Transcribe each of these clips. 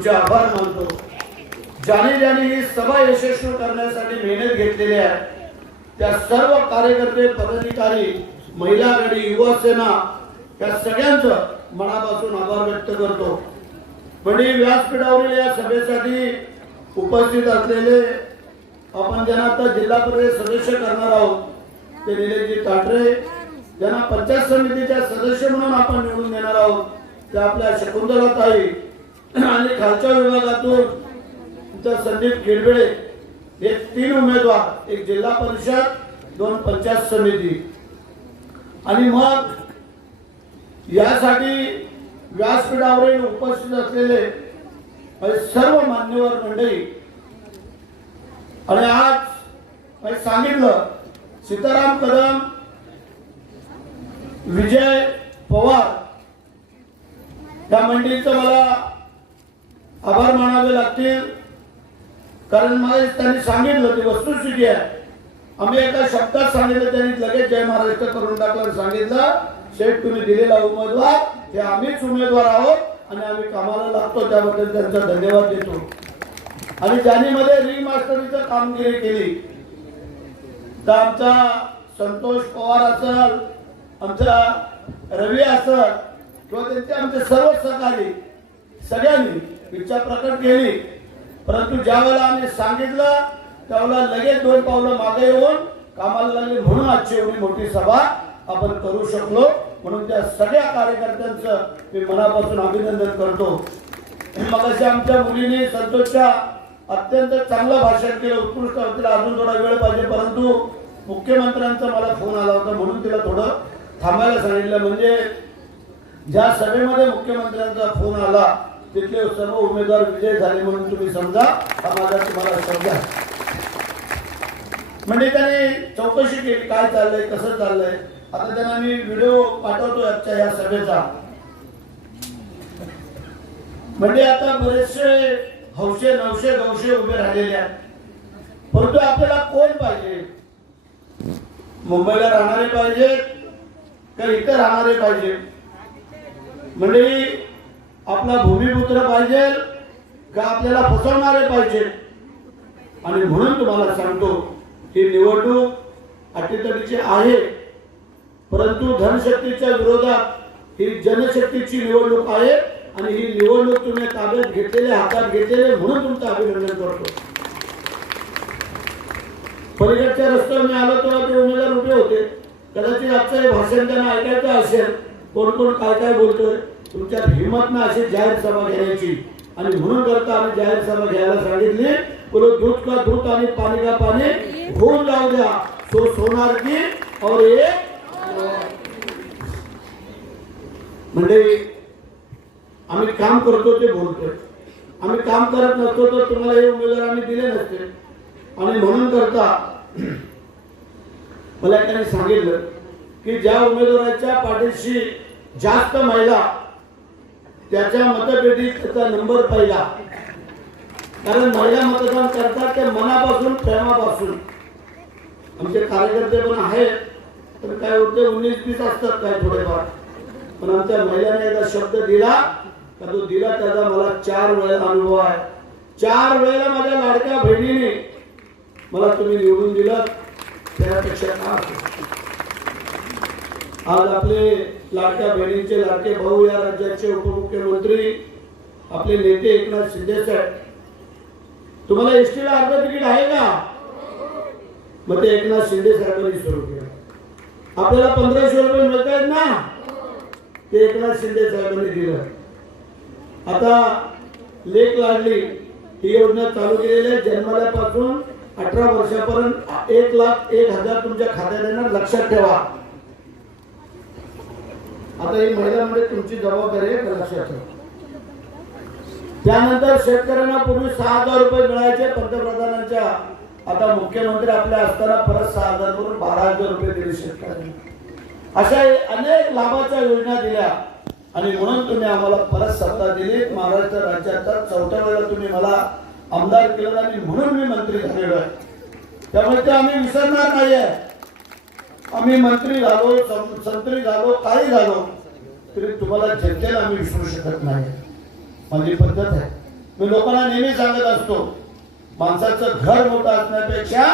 तुमचे आभार मानतो. ज्याने ज्याने ही सभा यशस्वी करण्यासाठी मेहनत घेतलेली आहे त्या सर्व कार्यकर्ते पदाधिकारी महिला आणि युवा सेना या सगळ्यांचं मनापासून आभार व्यक्त करतो. म्हणजे व्यासपीठावरील या सभेसाठी उपस्थित असलेले आपण ज्यांना आता जिल्हा परिषद सदस्य करणार आहोत ते निलेशजी ताटरे ज्यांना पंचायत समितीच्या सदस्य म्हणून आपण निवडून देणार आहोत ते आपल्या शकुंतलाताई आणि खालच्या विभागातून संदीप खेडबेळे हे तीन उमेदवार एक जिल्हा परिषद दोन पंचायत समिती. आणि मग यासाठी व्यासपीठावरील उपस्थित असलेले सर्व मान्यवर मंडळी आणि आज सांगितलं सीताराम कदम विजय पवार या मंडळीचं मला आभार मानावे लागतील. कारण मला त्यांनी सांगितलं ती वस्तुस्थिती आहे. आम्ही एका शब्दात सांगितलं त्यांनी लगेच जय महाराष्ट्र करून टाकल्यावर सांगितलं शेठ तुम्ही दिलेला उमेदवार हे आम्हीच उमेदवार आहोत आणि आम्ही कामाला लागतो त्याबद्दल त्यांचा धन्यवाद देतो. आणि ज्यांनी मध्ये रिंग कामगिरी केली तर आमचा संतोष पवार असल आमचा रवी असल किंवा त्यांचे आमचे सर्व सहकारी सगळ्यांनी इच्छा प्रकट केली. परंतु ज्या वेळेला आम्ही सांगितलं त्यावेळेला लगेच दोन पावलं मागे येऊन कामाला लागले. म्हणून आजची एवढी मोठी सभा आपण करू शकलो. म्हणून त्या सगळ्या कार्यकर्त्यांचं मी मनापासून अभिनंदन करतो. मग आमच्या मुलीने संतोषच्या अत्यंत चांगलं भाषण केलं. उत्कृष्ट तिला अजून थोडा वेळ पाहिजे परंतु मुख्यमंत्र्यांचा मला फोन आला होता म्हणून तिला थोडं थांबायला सांगितलं. म्हणजे ज्या सभेमध्ये मुख्यमंत्र्यांचा फोन आला तिथले सर्व उमेदवार विजय झाले म्हणून तुम्ही समजा हा माझा तुम्हाला शब्द आहे. म्हणजे त्याने चौकशी केली काय चाललंय कसं चाललंय? आता त्यांना मी व्हिडिओ पाठवतो आजच्या या सभेचा. म्हणजे आता बरेचसे हौशे नवशे गवशे उभे राहिलेले आहेत. परंतु आपल्याला कोण पाहिजे? मुंबईला राहणारे पाहिजेत का इथं राहणारे पाहिजे म्हणजे आपला भूमिपुत्र पाहिजे का आपल्याला फसवणारे पाहिजे? आणि म्हणून तुम्हाला सांगतो ही निवडणूक अटीतटीची आहे. परंतु धनशक्तीच्या विरोधात ही जनशक्तीची निवडणूक आहे आणि ही निवडणूक तुम्ही ताब्यात घेतलेले हातात घेतलेले म्हणून तुमचं अभिनंदन करतो. पलीकडच्या रस्त्यावर मी आलो तेव्हा ते उमेदवार उभे होते. कदाचित आजचं हे भाषण त्यांना ऐकायचं असेल कोण कोण काय काय बोलतोय. तुमच्यात हिंमत ना अशी जाहीर सभा घ्यायची. आणि म्हणून करता आम्ही जाहीर सभा घ्यायला सांगितली. बोलो दूध का दूध आणि पाणी का पाणी? होऊन जाऊ द्या. सो सोनार की और एक म्हणजे आम्ही काम करतो ते बोलतोय आम्ही काम करत नसतो तर तुम्हाला हे उमेदवार आम्ही दिले नसते. आणि म्हणून करता मला एकाने सांगितलं की ज्या उमेदवाराच्या पाठीशी जास्त महिला त्याच्या मतपेटीत त्याचा नंबर पहिला. कारण महिला मतदान करतात ते मनापासून प्रेमापासून. आमचे कार्यकर्ते पण आहेत तर काय होते उन्नीस वीस असतात काय थोडेफार. पण आमच्या महिलाने एकदा शब्द दिला तर तो दिला त्याचा मला चार वेळेला अनुभव आहे. चार वेळेला माझ्या लाडक्या बहिणीने मला तुम्ही निवडून दिलं त्यापेक्षा का आज आपले लाडक्या बहिणींचे लाडके भाऊ या राज्याचे उपमुख्यमंत्री आपले नेते एकनाथ शिंदे साहेब. तुम्हाला एस टीला अर्ध तिकीट आहे का? मग ते एकनाथ शिंदे साहेबांनी सुरू केलं. आपल्याला पंधराशे रुपये मिळत आहेत ना? ते एकनाथ शिंदे साहेबांनी दिलं. आता लेख लाडली ही योजना चालू केलेली आहे. जन्माल्यापासून अठरा वर्षापर्यंत एक लाख एक हजार तुमच्या खात्यात येणार. लक्षात ठेवा. आता ही महिलांमध्ये तुमची जबाबदारी आहे लक्षात ठेवा. त्यानंतर शेतकऱ्यांना पूर्वी सहा हजार रुपये मिळायचे पंतप्रधानांच्या. आता मुख्यमंत्री आपल्या असताना परत सहा हजार करून बारा हजार रुपये दिले शेतकऱ्यांना. अशा अनेक लाभाच्या योजना दिल्या. आणि म्हणून तुम्ही आम्हाला परत सत्ता दिली. महाराष्ट्र राज्याचा चौथ्या वेळेला तुम्ही मला आमदार केलं आणि म्हणून मी मंत्री झालेलो आहे. त्यामुळे ते आम्ही विसरणार नाहीये. आम्ही मंत्री झालो संत्री झालो काही झालो. तरी तुम्हाला जनतेला आम्ही विसरू शकत नाही. माझी पद्धत आहे. मी लोकांना नेहमी सांगत असतो माणसाचं घर मोठं असण्यापेक्षा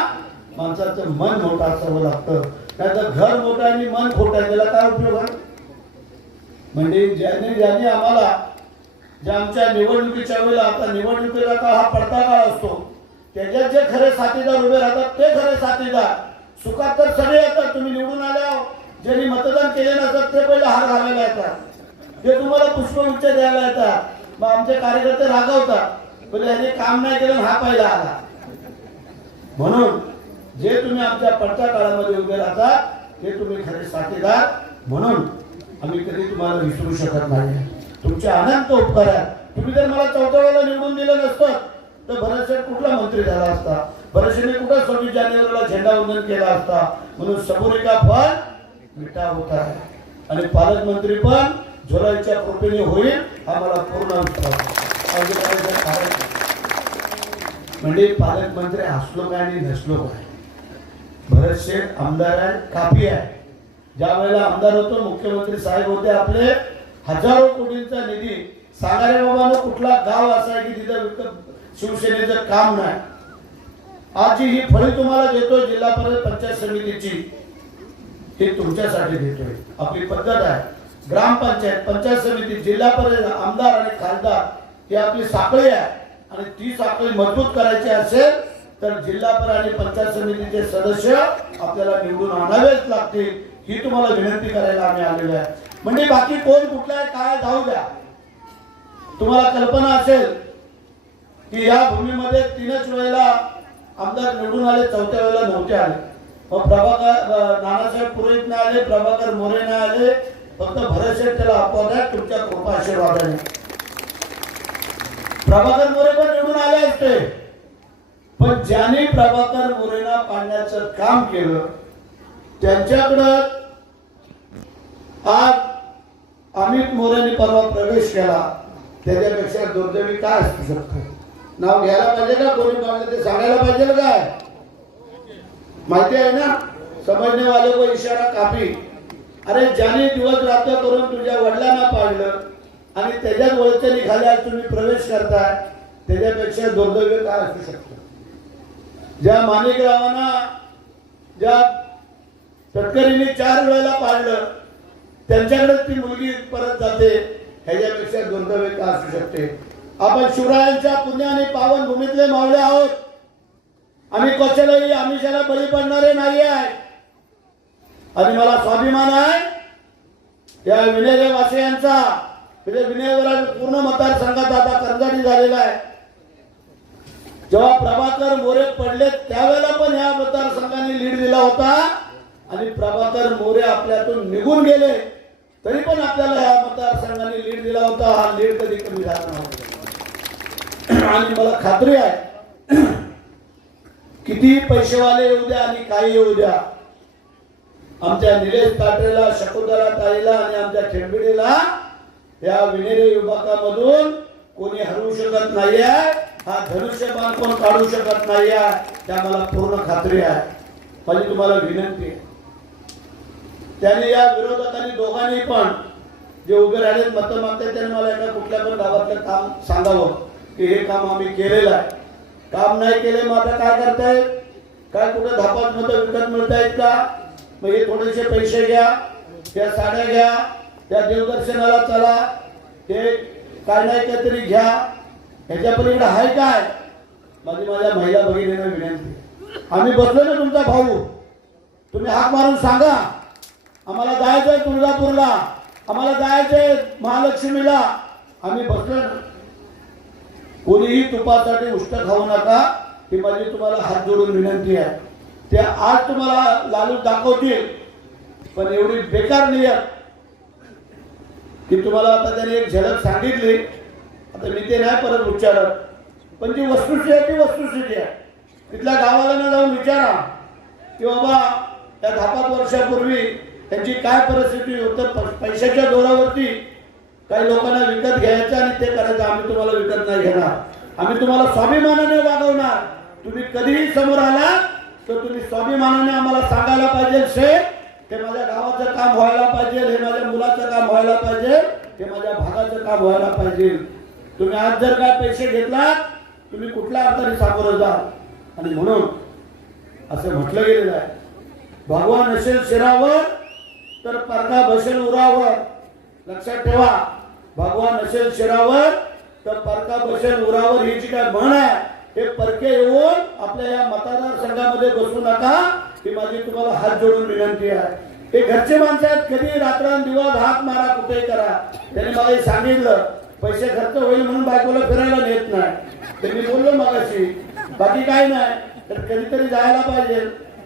माणसाचं मन मोठं असावं लागतं. त्याचं घर मोठं आणि मन खोटं आहे त्याला काय उपयोग आहे? म्हणजे ज्याने ज्याने आम्हाला ज्या आमच्या निवडणुकीच्या वेळेला आता निवडणुकीला का हा पडताळा असतो. त्याच्यात जे खरे साथीदार उभे राहतात ते खरे साथीदार. सुखात तर सगळे येतात तुम्ही निवडून आल्यावर. ज्यांनी मतदान केले नसतात ते पहिले हार घालायला येतात. ते तुम्हाला पुष्पगुच्छ द्यायला येतात. मग आमचे कार्यकर्ते रागवतात. पण याने काम नाही केलं हा पहिला आला. म्हणून जे तुम्ही आमच्या पडत्या काळामध्ये उभे राहतात ते तुम्ही खरे साथीदार. म्हणून आम्ही कधी तुम्हाला विसरू शकत नाही. तुमचे अनंत उपकार आहे तुम्ही जर मला चौथ्या वेळेला निवडून दिलं नसतं तर भरत कुठला मंत्री झाला असता? परशुने कुठं सव्वीस जानेवारीला झेंडावंदन केला असता? म्हणून सबुरी का फळ मिठा होता आहे आणि पालकमंत्री पण जुलैच्या कृपेने होईल हा मला पूर्ण आहे. म्हणजे पालकमंत्री असलो काय आणि नसलो काय भरत शेठ आमदार आहे काफी आहे. ज्या वेळेला आमदार होतो मुख्यमंत्री साहेब होते आपले हजारो कोटींचा निधी सांगारे बाबा कुठला गाव असा आहे की तिथं शिवसेनेचं काम नाही? आज जी ही फळी तुम्हाला देतोय जिल्हा परिषद पंचायत समितीची. हे तुमच्यासाठी देतोय. आपली पद्धत आहे. ग्रामपंचायत पंचायत समिती जिल्हा परिषद आमदार आणि खासदार ही आपली साखळी आहे. आणि ती साखळी मजबूत करायची असेल तर जिल्हा परिषद आणि पंचायत समितीचे सदस्य आपल्याला निवडून आणावेच लागतील. ही तुम्हाला विनंती करायला आम्ही आलेलो आहे. म्हणजे बाकी कोण कुठला आहे काय जाऊ द्या. तुम्हाला कल्पना असेल की या भूमीमध्ये तीनच वेळेला आमदार निवडून आले चौथ्या वेळेला नव्हते आले. मग प्रभाकर नानासाहेब पुरोहित नाही आले प्रभाकर मोरे नाही आले. फक्त भरतशेठ त्याला अपवाद आहे तुमच्या कृपा आशीर्वादाने. प्रभाकर मोरे पण निवडून आले असते. पण ज्यांनी प्रभाकर मोरेना पाडण्याचं काम केलं त्यांच्याकडं आज अमित मोरेने परवा प्रवेश केला. त्याच्यापेक्षा दुर्दैवी काय असू शकतं? नाव घ्यायला पाहिजे का? कोणी पाहिजे ते सांगायला पाहिजे काय? माहिती आहे ना? समजणे वाले को इशारा कापी. अरे ज्याने दिवस रात्र करून तुझ्या वडिलांना पाडलं आणि त्याच्यात वळते खाली तुम्ही प्रवेश करताय त्याच्यापेक्षा दुर्दैव काय असू शकतं? ज्या माणिकरावांना ज्या तटकरीने चार वेळेला पाडलं त्यांच्याकडेच ती मुलगी परत जाते ह्याच्यापेक्षा दुर्दैव का असू शकते? आपण शिवरायांच्या पुण्याने पावन भूमीतले मावळे आहोत. आम्ही कशालाही आमिषाला बळी पडणारे नाही आहे आणि मला स्वाभिमान आहे या म्हणजे विनय वासियांचा म्हणजे विनयवराज पूर्ण मतदारसंघात आता कर्जाडी झालेला आहे. जेव्हा प्रभाकर मोरे पडले त्यावेळेला पण ह्या मतदारसंघाने लीड दिला होता. आणि प्रभाकर मोरे आपल्यातून निघून गेले तरी पण आपल्याला ह्या मतदारसंघाने लीड दिला होता. हा लीड कधी कमी झाला नव्हता आणि मला खात्री आहे किती पैसेवाले येऊ द्या आणि काही येऊ द्या. आमच्या निलेश ताटेला शकुंतला ताईला आणि आमच्या खेळबिडीला या विनेरे विभागामधून कोणी हरवू शकत नाही आहे हा धनुष्यबाण कोण काढू शकत नाही आहे त्या मला पूर्ण खात्री आहे. माझी तुम्हाला विनंती आहे. त्यांनी या विरोधकांनी दोघांनी पण जे उभे राहिले मतं मागतात त्यांनी मला एका कुठल्या पण गावातलं काम सांगावं. की हे काम आम्ही केलेलं आहे. काम नाही केले मग आता काय करतायत काय कुठं धापात मत विकत मिळतायत का? मग हे थोडेसे पैसे घ्या त्या साड्या घ्या त्या देवदर्शनाला चला हे काय नाही काहीतरी घ्या. ह्याच्या पलीकडे आहे काय माझी माझ्या महिला भगिनींना विनंती आम्ही बसलो ना तुमचा भाऊ. तुम्ही हाक मारून सांगा. आम्हाला जायचंय तुळजापूरला. आम्हाला जायचंय महालक्ष्मीला. आम्ही बसलो ना. कोणीही तुपासाठी उष्ट खाऊ नका. ही माझी तुम्हाला हात जोडून विनंती आहे. ते आज तुम्हाला लालू दाखवतील. पण एवढी बेकार नियत की तुम्हाला आता त्याने एक झलक सांगितली. आता मी ते नाही परत उच्चारत. पण जी वस्तुस्थिती आहे ती वस्तुस्थिती आहे. तिथल्या गावाला न जाऊन विचारा. की बाबा त्या दहा पाच वर्षापूर्वी त्यांची काय परिस्थिती होतं? पैशाच्या जोरावरती काही लोकांना विकत घ्यायचं आणि ते करायचं आम्ही तुम्हाला विकत नाही घेणार. आम्ही तुम्हाला स्वाभिमानाने वागवणार. तुम्ही कधीही समोर आला तर तुम्ही स्वाभिमानाने आम्हाला सांगायला पाहिजे शेठ हे माझ्या गावाचं काम व्हायला पाहिजे हे माझ्या मुलाचं काम व्हायला पाहिजे हे माझ्या भागाचं काम व्हायला पाहिजे. तुम्ही आज जर काय पैसे घेतलात तुम्ही कुठल्या अर्थाने सामोरं जा आणि म्हणून असं म्हटलं गेलेलं आहे. भगवान असेल शिरावर तर परका बसेल उरावर. लक्षात ठेवा भगवान असेल शिरावर तर परका बसेल उरावर ही जी काय म्हण आहे? हे परके येऊन आपल्या या मतदार संघामध्ये बसू नका. ही माझी तुम्हाला हात जोडून विनंती आहे. हे घरचे माणसं आहेत कधी रात्रंदिवस हात मारा कुठे करा. त्यांनी मला सांगितलं. पैसे खर्च होईल म्हणून बायकोला फिरायला नेत नाही. ते मी बोललो मगाशी बाकी काय नाही तर कधीतरी जायला पाहिजे.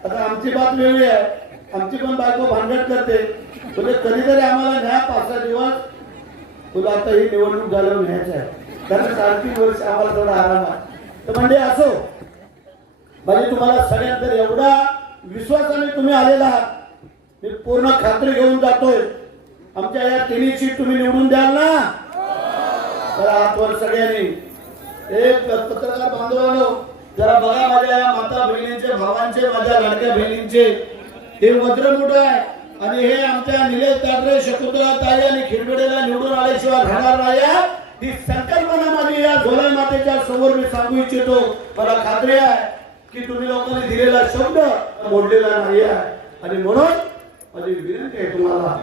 आता आमची बात वेगळी आहे. आमची पण बायको भांडण करते. म्हणजे कधीतरी आम्हाला न्या पाच सहा दिवस तुला आता ही निवडणूक घालवून घ्यायचं आहे. कारण साडेतीन वर्ष आम्हाला थोडा आराम आहे. तर म्हणजे असो. म्हणजे तुम्हाला सगळ्यांतर एवढा विश्वासाने तुम्ही आलेला आहात. मी पूर्ण खात्री घेऊन जातोय. आमच्या या तिन्ही सीट तुम्ही निवडून द्याल ना? तर आजवर सगळ्यांनी. एक पत्रकार बांधवांनो जरा बघा माझ्या माता बहिणींचे भावांचे माझ्या लाडक्या बहिणींचे. हे वज्रमुठ आहे. आणि हे आमच्या निलेश ताटरे शकुंतला ताई आणि खिरगडेला निवडून आल्याशिवाय राहणार नाही ही संकल्पना माझी या झोलाई मातेच्या समोर मी सांगू इच्छितो. मला खात्री आहे की तुम्ही लोकांनी दिलेला शब्द मोडलेला नाही आहे. आणि म्हणून माझी विनंती आहे तुम्हाला.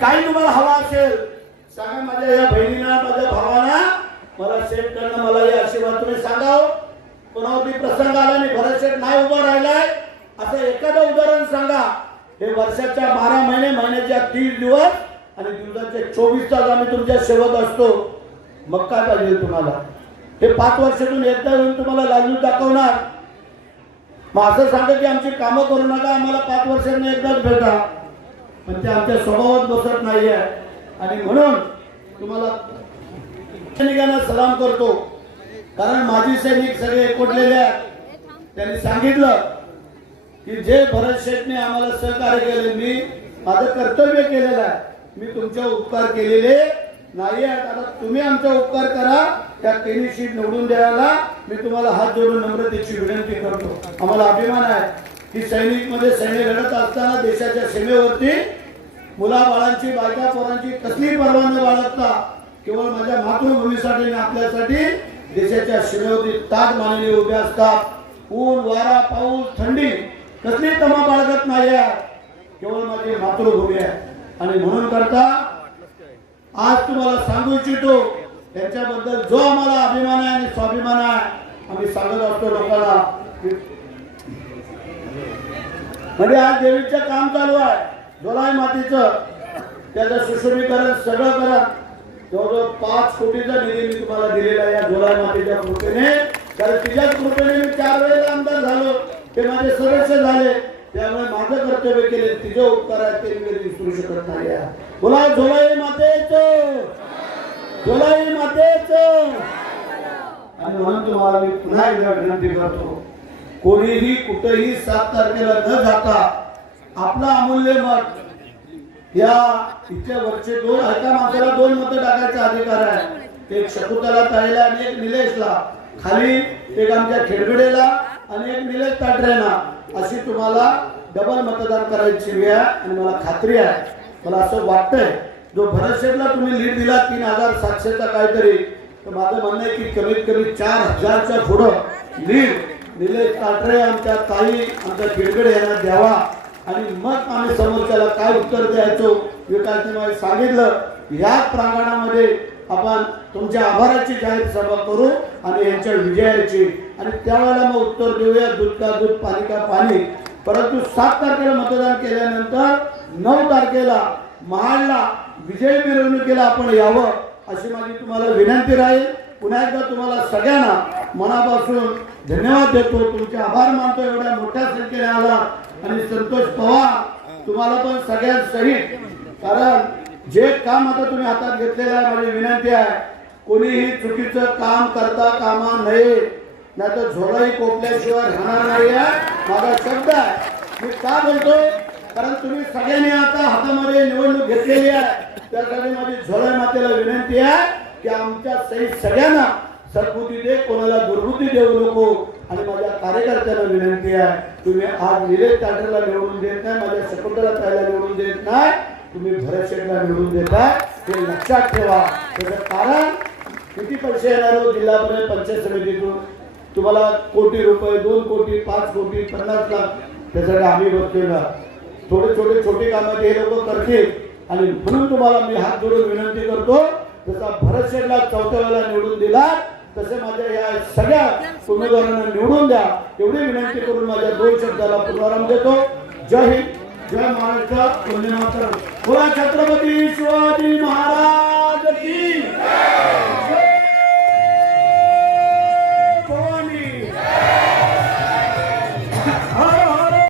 काही तुम्हाला हवा असेल सांगा माझ्या या बहिणींना माझ्या भावांना मला सेट करणं मला हे आशीर्वाद तुम्ही सांगाव. कोणावरती प्रसंग आला आणि भरत शेठ नाही उभा राहिलाय असं एखादं उदाहरण सांगा. हे वर्षाच्या बारा महिने महिन्याच्या तीस दिवस आणि दिवसाचे चोवीस तास आम्ही तुमच्या सेवत असतो. मग काय पाहिजे तुम्हाला? हे पाच वर्षातून एकदा येऊन तुम्हाला लाजून दाखवणार. मग असं सांगा की आमची कामं करू नका आम्हाला पाच वर्षांनी एकदाच भेटा. पण ते आमच्या स्वभावात बसत नाहीये. आणि म्हणून तुम्हाला सैनिकांना सलाम करतो. कारण माजी सैनिक सगळे एकवटलेले आहेत. त्यांनी सांगितलं की जे भरत शेठने आम्हाला सहकार्य केले मी माझं कर्तव्य केलेलं आहे. मी तुमचे उपकार केलेले नाही आहेत आता तुम्ही आमचा उपकार करा त्या तिन्ही सीट निवडून द्यायला मी तुम्हाला हात जोडून नम्रतेची विनंती करतो. आम्हाला अभिमान आहे की सैनिकमध्ये सैन्य लढत असताना देशाच्या सीमेवरती मुला बाळांची बायका पोरांची कसली परवा न बाळगता केवळ माझ्या मातृभूमीसाठी आणि आपल्यासाठी देशाच्या सीमेवरती ताट मानले उभे असतात. ऊन वारा पाऊस थंडी कसली तमा बाळगत नाही केवळ माझी मातृभूमी आहे. आणि म्हणून करता आज तुम्हाला सांगू इच्छितो त्यांच्याबद्दल जो आम्हाला अभिमान आहे आणि स्वाभिमान आहे आम्ही सांगत असतो लोकांना. म्हणजे आज देवीचं काम चालू आहे. जोलाई मातीचं त्याचं सुशोभीकरण सगळं करा. जवळजवळ पाच कोटीचा निधी मी तुम्हाला दिलेला आहे या जोलाई मातीच्या कृपेने. कारण तिच्याच कृपेने मी चार वेळेला आमदार झालो. ते माझे सदस्य झाले. त्यामुळे माझं कर्तव्य केले. तिचे उपकार आहेत ते मी विसरू शकत नाही. बोला झोलाई मातेच. झोलाई मातेच. आणि म्हणून तुम्हाला मी पुन्हा एकदा विनंती करतो. कोणीही कुठेही सात तारखेला न जाता आपला अमूल्य मत या इथल्या वरचे दोन हलका माणसाला दोन मत टाकायचा अधिकार आहे. एक शकुंतला ताईला आणि एक निलेशला. खाली एक आमच्या खेडगडेला आणि एक निलेश ताटरेला अशी तुम्हाला डबल मतदान करायची वेळ आहे आणि मला खात्री आहे. मला असं वाटतंय जो भरतशेठला तुम्ही लीड दिला तीन हजार सातशेचा काहीतरी तर माझं म्हणणं आहे की कमीत कमी चार हजारच्या पुढं लीड निलेश ताटरे आमच्या ताई आमच्या खिडकडे यांना द्यावा. आणि मग आम्ही समोरच्याला काय उत्तर द्यायचो विकासने सांगितलं. ह्या प्रांगणामध्ये आपण तुमच्या आभाराची जाहीर सभा करू आणि यांच्या विजयाची. आणि त्यावेळेला मग उत्तर देऊया दूध का दूध पाणी का पाणी. परंतु सात तारखेला मतदान केल्यानंतर नऊ तारखेला महाडला विजय मिरवणुकीला आपण यावं अशी माझी तुम्हाला विनंती राहील. पुन्हा एकदा तुम्हाला सगळ्यांना मनापासून धन्यवाद देतो. तुमचे आभार मानतो एवढ्या मोठ्या संख्येने आला. आणि संतोष पवार तुम्हाला पण सगळ्यांसहित. कारण जे काम आता तुम्ही हातात घेतलेलं आहे माझी विनंती आहे कोणीही चुकीचं काम करता कामा नये. नाही तर झोलाही कोपल्याशिवाय राहणार नाही आहे. माझा शब्द आहे. मी का बोलतोय? कारण तुम्ही सगळ्यांनी आता हातामध्ये निवडणूक घेतलेली आहे. त्यासाठी माझी झोलाय मातेला विनंती आहे की आमच्या सही सगळ्यांना सद्बुद्धी दे कोणाला दुर्बुद्धी देऊ नको. आणि माझ्या कार्यकर्त्यांना विनंती आहे तुम्ही आज निलेश ताटेला निवडून देत नाही माझ्या शकुंतला ताईला निवडून देत नाही. तुम्ही भरत शेठला निवडून देता हे लक्षात ठेवा. त्याचं कारण किती पैसे येणार हो जिल्हा परिषद पंचायत समितीतून? तुम्हाला कोटी रुपये दोन कोटी पाच कोटी पन्नास लाख त्यासाठी आम्ही बघतोय ना थोडे छोटे छोटे कामं ते लोक करतील. आणि म्हणून तुम्हाला मी हात जोडून विनंती करतो जसा भरत शेठला चौथ्या वेळेला निवडून दिला तसे माझ्या या सगळ्या उमेदवारांना निवडून द्या. एवढी विनंती करून माझ्या दोन शब्दाला पुनरारंभ देतो. जय हिंद. जय महाराष्ट्र वंदे मातरम बोला छत्रपती शिवाजी महाराज की